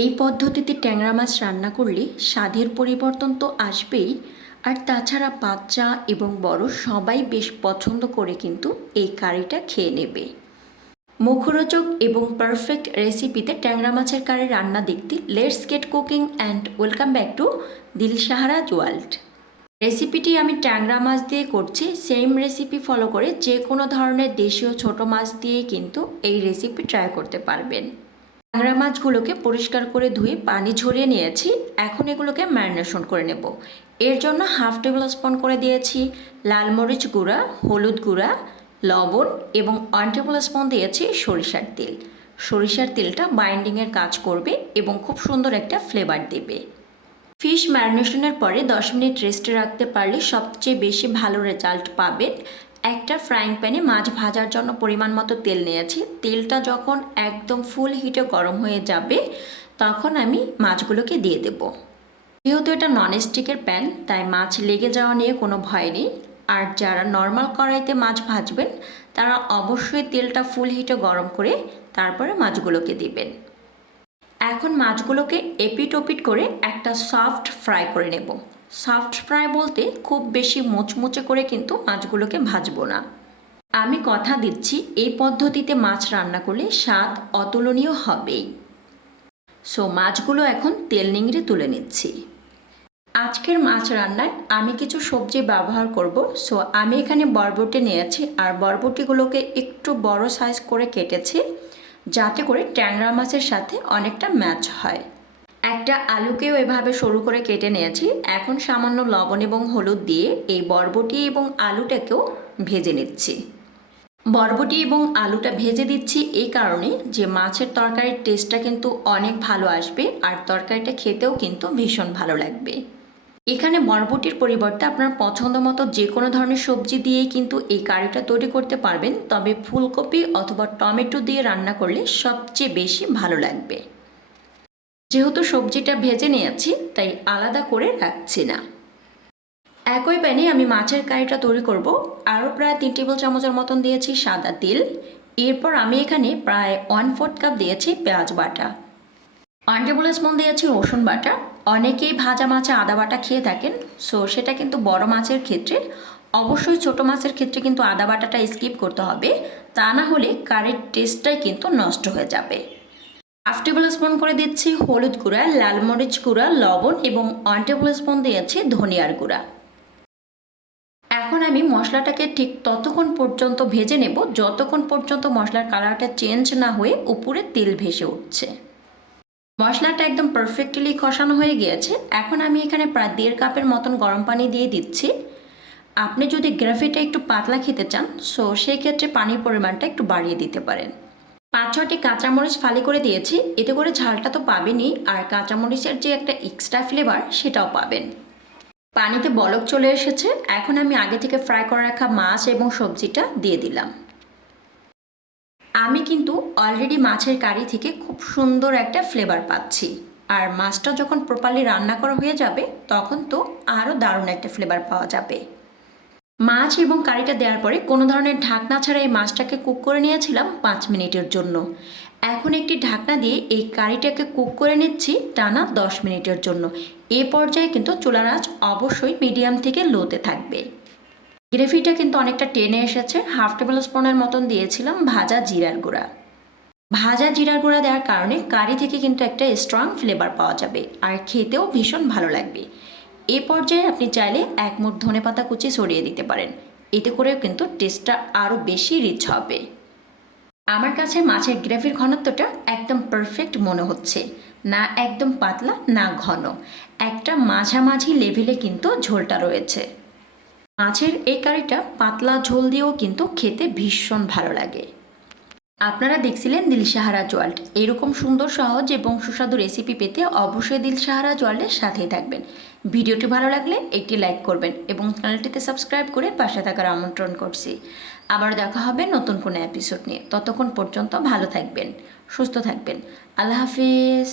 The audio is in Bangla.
এই পদ্ধতিতে ট্যাংরা মাছ রান্না করলে স্বাদের পরিবর্তন তো আসবেই, আর তাছাড়া বাচ্চা এবং বড় সবাই বেশ পছন্দ করে কিন্তু এই কারিটা খেয়ে নেবে। মুখরোচক এবং পারফেক্ট রেসিপিতে ট্যাংরা মাছের কারি রান্না দেখতে let's get cooking and welcome back to Dilsahara world রেসিপিটি আমি ট্যাংরা মাছ দিয়ে করছি সেম রেসিপি ফলো করে যে কোনো ধরনের দেশীয় ছোট মাছ দিয়ে কিন্তু এই রেসিপি ট্রাই করতে পারবেন। ট্যাংরা মাছগুলোকে পরিষ্কার করে ধুয়ে পানি ঝরিয়ে নিয়েছি। এখন এগুলোকে ম্যারিনেশন করে নেব। এর জন্য হাফ টেবিল স্পুন করে দিয়েছি লাল মরিচ গুঁড়া, হলুদ গুঁড়া, লবণ এবং ওয়ান টেবিল স্পুন দিয়েছি সরিষার তেল। সরিষার তেলটা বাইন্ডিংয়ের কাজ করবে এবং খুব সুন্দর একটা ফ্লেভার দেবে। ফিশ ম্যারিনেশনের পরে দশ মিনিট রেস্টে রাখতে পারলে সবচেয়ে বেশি ভালো রেজাল্ট পাবেন একটা ফ্রাইং প্যানে মাছ ভাজার জন্য পরিমাণ মতো তেল নিয়েছি। তেলটা যখন একদম ফুল হিটে গরম হয়ে যাবে, তখন আমি মাছগুলোকে দিয়ে দেব। যেহেতু এটা ননস্টিকের প্যান তাই মাছ লেগে যাওয়া নিয়ে কোনো ভয় নেই। আর যারা নর্মাল কড়াইতে মাছ ভাজবেন, তারা অবশ্যই তেলটা ফুল হিটে গরম করে তারপরে মাছগুলোকে দিবেন। এখন মাছগুলোকে এপিট ওপিট করে একটা সফট ফ্রাই করে নেব। সফট ফ্রাই বলতে খুব বেশি মুচমুচে করে কিন্তু মাছগুলোকে ভাজবো না। আমি কথা দিচ্ছি, এই পদ্ধতিতে মাছ রান্না করলে স্বাদ অতুলনীয় হবেই। সো মাছগুলো এখন তেল নিংড়ে তুলে নিচ্ছি। আজকের মাছ রান্নায় আমি কিছু সবজি ব্যবহার করব। সো আমি এখানে বরবটি নিয়েছি, আর বরবটিগুলোকে একটু বড় সাইজ করে কেটেছি, যাতে করে ট্যাংরা মাছের সাথে অনেকটা ম্যাচ হয়। একটা আলুকেও এভাবে সরু করে কেটে নিয়েছি। এখন সামান্য লবণ এবং হলুদ দিয়ে এই বরবটি এবং আলুটাকেও ভেজে নিচ্ছি। বরবটি এবং আলুটা ভেজে দিচ্ছি এই কারণে যে মাছের তরকারির টেস্টটা কিন্তু অনেক ভালো আসবে আর তরকারিটা খেতেও কিন্তু ভীষণ ভালো লাগবে। এখানে বরবটির পরিবর্তে আপনার পছন্দ মতো যে কোনো ধরনের সবজি দিয়েই কিন্তু এই কারিটা তৈরি করতে পারবেন। তবে ফুলকপি অথবা টমেটো দিয়ে রান্না করলে সবচেয়ে বেশি ভালো লাগবে। যেহেতু সবজিটা ভেজে নিয়েছি, তাই আলাদা করে রাখছি না। একই প্যানে আমি মাছের কারিটা তৈরি করব। আরও প্রায় তিন টেবিল চামচের মতন দিয়েছি সাদা তেল। এরপর আমি এখানে প্রায় ওয়ান ফোর্থ কাপ দিয়েছি পেঁয়াজ বাটা। ওয়ান টেবিল স্পুন দিয়েছি রসুন বাটা। অনেকেই ভাজা মাছে আদা বাটা খেয়ে থাকেন সো সেটা কিন্তু বড় মাছের ক্ষেত্রে। অবশ্যই ছোট মাছের ক্ষেত্রে কিন্তু আদা বাটাটা স্কিপ করতে হবে। তা না হলে কারির টেস্টটাই কিন্তু নষ্ট হয়ে যাবে। হাফ টেবিল স্পুন করে দিচ্ছি হলুদ গুঁড়া, লাল মরিচ গুঁড়া, লবণ এবং ওয়ান টেবিল স্পুন দিয়েছি ধনিয়ার গুঁড়া। এখন আমি মশলাটাকে ঠিক ততক্ষণ পর্যন্ত ভেজে নেব, যতক্ষণ পর্যন্ত মশলার কালারটা চেঞ্জ না হয়ে উপরে তেল ভেসে উঠছে। মশলাটা একদম পারফেক্টলি কষানো হয়ে গিয়েছে। এখন আমি এখানে প্রায় দেড় কাপের মতন গরম পানি দিয়ে দিচ্ছি। আপনি যদি গ্রেভিটা একটু পাতলা খেতে চান সো সেই ক্ষেত্রে পানির পরিমাণটা একটু বাড়িয়ে দিতে পারেন। পাঁচ ছটি কাঁচামরিচ ফালি করে দিয়েছি। এতে করে ঝালটা তো পাবেনই। আর কাঁচামরিচের যে একটা এক্সট্রা ফ্লেভার সেটাও পাবেন। পানিতে বলক চলে এসেছে। এখন আমি আগে থেকে ফ্রাই করে রাখা মাছ এবং সবজিটা দিয়ে দিলাম। আমি কিন্তু অলরেডি মাছের কারি থেকে খুব সুন্দর একটা ফ্লেভার পাচ্ছি। আর মাছটা যখন প্রপারলি রান্না করা হয়ে যাবে, তখন তো আরও দারুণ একটা ফ্লেভার পাওয়া যাবে। মাছ এবং কারিটা দেওয়ার পরে কোনো ধরনের ঢাকনা ছাড়া এই মাছটাকে কুক করে নিয়েছিলাম পাঁচ মিনিটের জন্য। এখন একটি ঢাকনা দিয়ে এই কারিটাকে কুক করে নিচ্ছি টানা দশ মিনিটের জন্য। এ পর্যায়ে কিন্তু চুলার আঁচ অবশ্যই মিডিয়াম থেকে লোতে থাকবে। গ্রেভিটা কিন্তু অনেকটা টেনে এসেছে। হাফ টেবিল স্পুনের মতন দিয়েছিলাম ভাজা জিরার গুঁড়া। ভাজা জিরার গুঁড়া দেওয়ার কারণে কারি থেকে কিন্তু একটা স্ট্রং ফ্লেভার পাওয়া যাবে। আর খেতেও ভীষণ ভালো লাগবে। এ পর্যায়ে আপনি চাইলে এক মুঠ ধনে পাতা কুচি সরিয়ে দিতে পারেন। এতে করেও কিন্তু টেস্টটা আরও বেশি রিচ হবে। আমার কাছে মাছের গ্রেভির ঘনত্বটা একদম পারফেক্ট মনে হচ্ছে। না একদম পাতলা, না ঘন। একটা মাঝামাঝি লেভেলে কিন্তু ঝোলটা রয়েছে। মাছের এই কারিটা পাতলা ঝোল দিয়েও কিন্তু খেতে ভীষণ ভালো লাগে। আপনারা দেখছিলেন দিলসাহারা জোয়াল্ট এরকম সুন্দর, সহজ এবং সুস্বাদু রেসিপি পেতে অবশ্যই দিলসাহারা জোয়াল্টের সাথেই থাকবেন। ভিডিওটি ভালো লাগলে একটি লাইক করবেন এবং চ্যানেলটিতে সাবস্ক্রাইব করে পাশে থাকার আমন্ত্রণ করছি। আবার দেখা হবে নতুন কোনো এপিসোড নিয়ে। ততক্ষণ পর্যন্ত ভালো থাকবেন, সুস্থ থাকবেন। আল্লাহ হাফিজ।